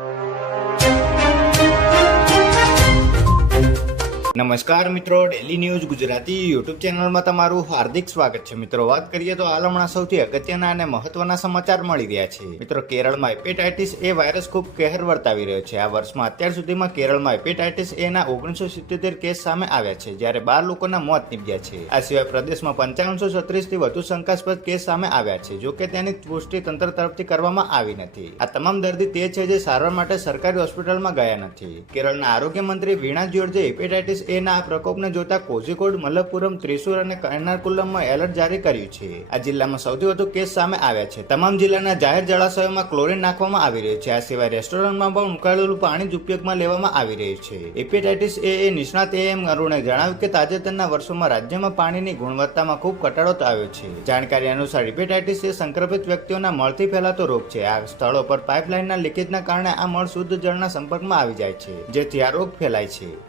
you. નમસ્કાર મિત્રો daily news Gujarati YouTube ચેનલમાં તમારું હાર્દિક સ્વાગત છે. મિત્રો, વાત કરીએ તો હાલ હમણાં સૌથી અગત્યના અને મહત્વના સમાચાર મળી રહ્યા છે. મિત્રો, કેરળમાં હેપેટાઇટિસ એ વાયરસ ખૂબ કહેર વર્તાવી રહ્યો છે. આ વર્ષમાં અત્યાર સુધીમાં કેરળમાં હેપેટાઇટિસ એ ના ઓગણીસો સિત્તેર કેસ સામે આવ્યા છે, જ્યારે બાર લોકોના મોત નીપજ્યા છે. આ સિવાય પ્રદેશમાં પંચાવનસો છત્રીસથી વધુ શંકાસ્પદ કેસ સામે આવ્યા છે, જો કે તેની પુષ્ટિ તંત્ર તરફથી કરવામાં આવી નથી. આ તમામ દર્દી તે છે જે સારવાર માટે સરકારી હોસ્પિટલમાં ગયા નથી. કેરળના આરોગ્ય મંત્રી વીણા જ્યોર્જે હેપેટાઇટિસ એ ના આ પ્રકોપને જોતા કોઝિકોડ મલપ્પુરમ ત્રિશુર અને એર્નાકુલમમાં એલર્ટ જારી કર્યું છે. આ જિલ્લામાં સૌથી વધુ કેસ સામે આવ્યા છે. તમામ જિલ્લાના જાહેર જળાશયોમાં ક્લોરીન નાખવામાં આવી રહ્યું છે. આ સિવાય રેસ્ટોરન્ટમાં પણ ઉકાળેલું પાણી જ ઉપયોગમાં લેવામાં આવી રહ્યું છે. એપેટાઇટિસ એ એ નિષ્ણાત એ એમ અરુણે જણાવ્યું કે તાજેતરના વર્ષોમાં રાજ્યમાં પાણીની ગુણવત્તામાં ખૂબ ઘટાડો આવ્યો છે. જાણકારી અનુસાર હેપેટાઇટિસ એ સંક્રમિત વ્યક્તિઓના મળથી ફેલાતો રોગ છે. આ સ્થળો પર પાઇપલાઇનના લીકેજના કારણે આ મળ શુદ્ધ જળના સંપર્કમાં આવી જાય છે, જેથી આ રોગ ફેલાય છે.